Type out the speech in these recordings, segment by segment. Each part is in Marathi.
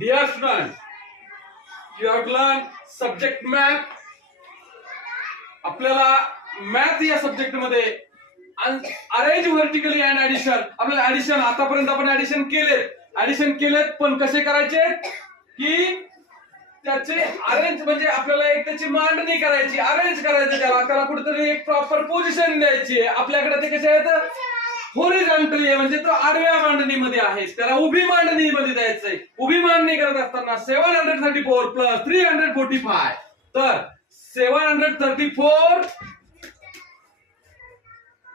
Dear students, you have learned subject math. आपल्याला मॅथ या सब्जेक्ट मध्ये अरेंज व्हर्टिकली अँड ऍडिशन, आपल्याला ऍडिशन आतापर्यंत आपण ऍडिशन केलेत पण कसे करायचे की त्याचे अरेंज म्हणजे आपल्याला एक त्याची मांडणी करायची, अरेंज करायचं, त्याला कुठेतरी एक प्रॉपर पोझिशन द्यायची. आपल्याकडे ते कसे आहेत, हॉरिझॉन्टली आहे म्हणजे तो आडव्या मांडणीमध्ये आहे, त्याला उभी मांडणीमध्ये द्यायचंय. उभी मांडणी करत असताना 734 प्लस 345, तर 734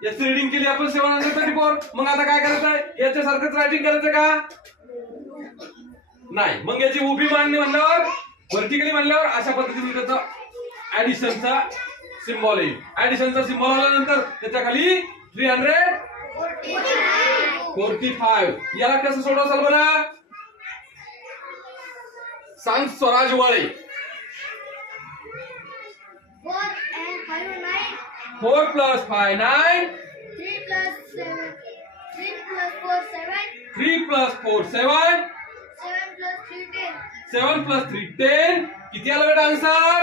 याची रीडिंग केली आपण 734. मग आता काय करायचं आहे, याच्यासारखंच रायटिंग करायचं का नाही. मग याची उभी मांडणी म्हणल्यावर, व्हर्टिकली म्हणल्यावर अशा पद्धतीने त्याचा ऍडिशनचा सिम्बॉल येईल. ऍडिशनचा सिम्बॉल आल्यानंतर त्याच्या खाली 345. याला कसं सोडवसाल बरं, सांग Swaraj वाळे. 4 plus 5 9, 3 plus 7, 3 plus 4 7, 3 plus 4 7, 7 plus 3 10, 7 plus 3 10. किती आला बेटा आन्सर,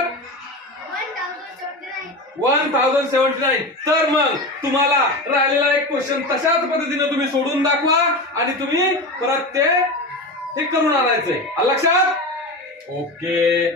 1079. तर मग तुम्हाला राहिलेला एक क्वेश्चन तशाच पद्धतीने तुम्ही सोडून दाखवा आणि तुम्ही परत ते हे करून आणायचंय. लक्षात? ओके.